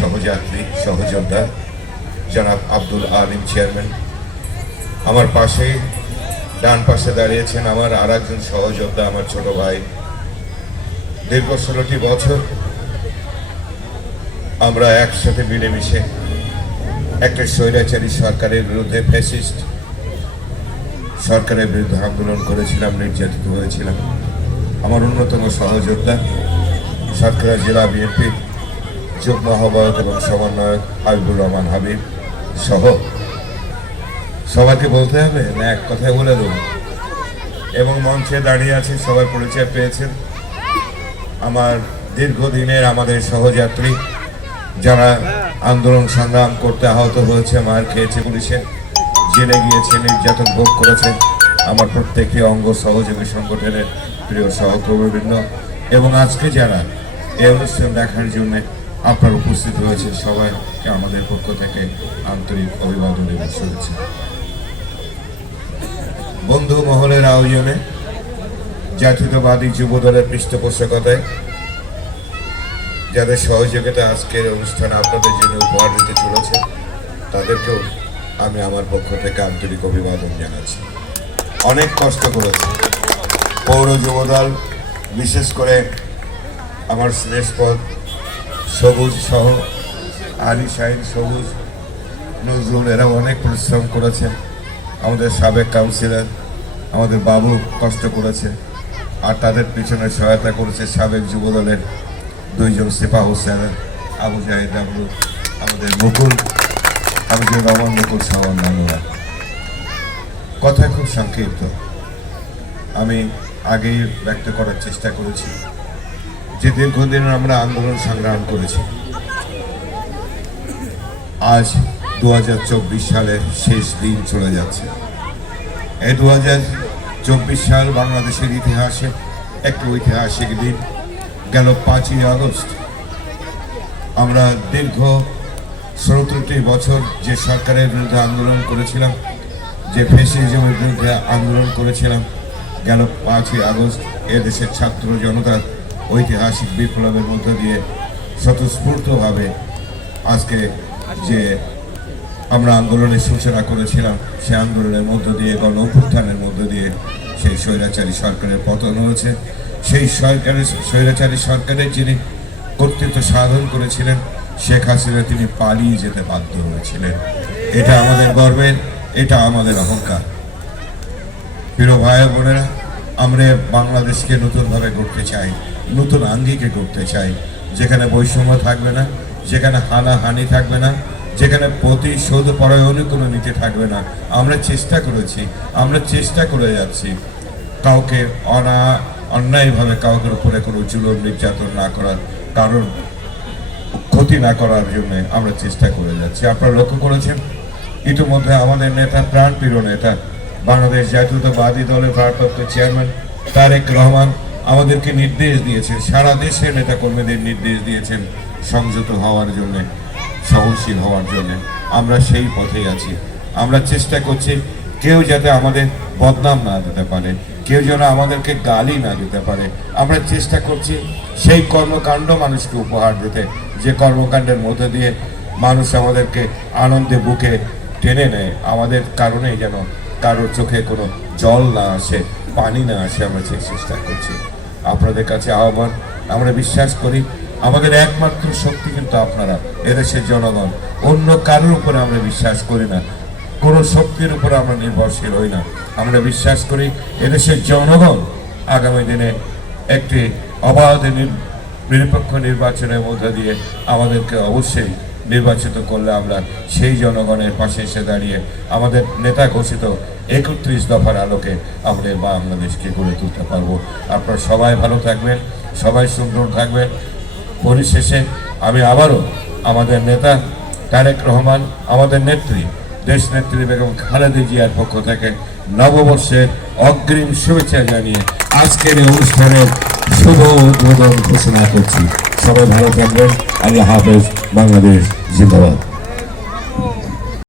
সহযাত্রী, সহযোদ্ধা, জনাব আব্দুল আলিম চেয়ারম্যান। আমার পাশে, ডান পাশে দাঁড়িয়েছেন আমার আর একজন সহযোদ্ধা, আমার ছোট ভাই। দীর্ঘ ষোলোটি বছর আমরা একসাথে মিলেমিশে একটা স্বৈরাচারী সরকারের বিরুদ্ধে ফ্যাসিস্ট সরকারের বিরুদ্ধে আন্দোলন করেছিলাম, নির্যাতিত হয়েছিলাম। আমার অন্যতম সহযোদ্ধা, সাতক্ষীরা জেলা বিএনপির যুগ্ম আহ্বায়ক এবং সমন্বয়ক হাবিবুর রহমান হাবিব সহ। সবাইকে বলতে হবে, না এক কথায় বলে দেবো। এবং মঞ্চে দাঁড়িয়ে আছে, সবাই পরিচয় পেয়েছেন। আমার দীর্ঘদিনের আমাদের সহযাত্রী, যারা আন্দোলন সংগ্রাম করতে আহত হয়েছে, মার খেয়েছে পুলিশে, জেলে গিয়েছে, নির্যাতন ভোগ করেছে, আমার প্রত্যেকটি অঙ্গ সহযোগী সংগঠনের প্রিয় সহকর্মীবৃন্দ। এবং আজকে যারা এই অনুষ্ঠান দেখার জন্য আপনার উপস্থিত রয়েছে সবাইকে আমাদের পক্ষ থেকে আন্তরিক অভিবাদন এবং শুভেচ্ছা। বন্ধু মহলের আয়োজনে জাতীয়তাবাদী যুব দলের পৃষ্ঠপোষকতায় যাদের সহযোগিতা আজকের অনুষ্ঠানে আপনাদের জন্য উপহার দিতে চলেছে, তাদেরকেও আমি আমার পক্ষ থেকে আন্তরিক অভিবাদন জানাচ্ছি। অনেক কষ্ট করেছে। পৌর যুবদল, বিশেষ করে আমার শ্রেষ্ঠপদ সবুজ সহ, আলী শাহিন সবুজ, নজরুল, এরা অনেক পরিশ্রম করেছে। আমাদের সাবেক কাউন্সিলর আমাদের বাবু কষ্ট করেছে, আর তাদের পিছনে সহায়তা করেছে সাবেক যুবদলের দুইজন সিপা হোসেন, আবু জাহিদ আবু আমাদের মুকুল আমাদের রমন মুকুল সহ অন্যান্যরা কথা খুব সংক্ষিপ্ত। আমি আগেই ব্যক্ত করার চেষ্টা করেছি। যে দীর্ঘদিন আমরা আন্দোলন সংগ্রাম করেছি, আজ দু হাজার চব্বিশ সালের শেষ দিন চলে যাচ্ছে। এই দু হাজার চব্বিশ সাল বাংলাদেশের ইতিহাসে একটি ঐতিহাসিক দিন। গেল পাঁচই আগস্ট। আমরা দীর্ঘ সতেরোটি বছর যে সরকারের বিরুদ্ধে আন্দোলন করেছিলাম, যে ফেসিজমের বিরুদ্ধে আন্দোলন করেছিলাম, গেল পাঁচই আগস্ট। এদেশের ছাত্র জনতার ঐতিহাসিক বিপ্লবের মধ্য দিয়ে স্বতঃস্ফূর্তভাবে আজকে যে আমরা আন্দোলনের সূচনা করেছিলাম সেই আন্দোলনের মধ্য দিয়ে গণ অভ্যুত্থানের মধ্য দিয়ে সেই স্বৈরাচারী সরকারের পতন হয়েছে। সেই সরকারের, স্বৈরাচারী সরকারের যিনি কর্তৃত্ব সাধন করেছিলেন, শেখ হাসিনা তিনি পালিয়ে যেতে বাধ্য হয়েছিলেন। এটা আমাদের গর্বের, এটা আমাদের অহংকার। প্রিয় ভাই বোনেরা আমরা বাংলাদেশকে নতুনভাবে গড়তে চাই, নতুন আঙ্গিকে গড়তে চাই। যেখানে বৈষম্য থাকবে না, যেখানে হানাহানি থাকবে না, যেখানে প্রতিশোধ পরায়ণে কোনো নীতি থাকবে না। আমরা চেষ্টা করেছি, আমরা চেষ্টা করে যাচ্ছি। কাউকে অনা, অন্যায়ভাবে কাউকে উপরে কোনো জুলুম, নির্যাতন না করার কারণ ক্ষতি না করার জন্য আমরা চেষ্টা করে যাচ্ছি। আপনারা লক্ষ্য করেছেন? ইতিমধ্যে আমাদের নেতা, প্রাণপ্রিয় নেতা বাংলাদেশ জাতীয়তাবাদী দলের ভারপ্রাপ্ত চেয়ারম্যান তারেক রহমান আমাদেরকে নির্দেশ দিয়েছেন, সারা দেশের নেতা কর্মীদের নির্দেশ দিয়েছেন সংযত হওয়ার জন্য, সহনশীল হওয়ার জন্য। আমরা সেই পথেই আছি। আমরা চেষ্টা করছি কেউ যাতে আমাদের বদনাম না দিতে পারে, কেউ যেন আমাদেরকে গালি না দিতে পারে। আমরা চেষ্টা করছি সেই কর্মকাণ্ড মানুষকে উপহার দিতে, যে কর্মকাণ্ডের মধ্যে দিয়ে মানুষ আমাদেরকে আনন্দে বুকে টেনে নেয়। আমাদের কারণেই যেন কারোর চোখে কোনো জল না আসে, পানি না আসে, আমরা সেই চেষ্টা করছি। আপনাদের কাছে আহ্বান, আমরা বিশ্বাস করি, আমাদের একমাত্র শক্তি কিন্তু আপনারা, এদেশের জনগণ। অন্য কারোর উপরে আমরা বিশ্বাস করি না, কোনো শক্তির উপরে আমরা নির্ভরশীল হই না। আমরা বিশ্বাস করি, এদেশের জনগণ আগামী দিনে একটি অবাধ নির- নিরপেক্ষ নির্বাচনের মধ্যে দিয়ে আমাদেরকে অবশ্যই নির্বাচিত করলে আমরা সেই জনগণের পাশে এসে দাঁড়িয়ে আমাদের নেতা ঘোষিত একত্রিশ দফার আলোকে আমরা এই বাংলাদেশকে গড়ে তুলতে পারব। আপনারা সবাই ভালো থাকবেন, সবাই সুন্দর থাকবেন। পরিশেষে আমি আবারও আমাদের নেতা তারেক রহমান, আমাদের নেত্রী, দেশ নেত্রী বেগম খালেদা জিয়ার পক্ষ থেকে নববর্ষের অগ্রিম শুভেচ্ছা জানিয়ে আজকের এই অনুষ্ঠানের শুভ উদ্বোধন ঘোষণা করছি সবাই ভালো থাকবেন। আল্লাহ হাফেজ বাংলাদেশ জিন্দাবাদ।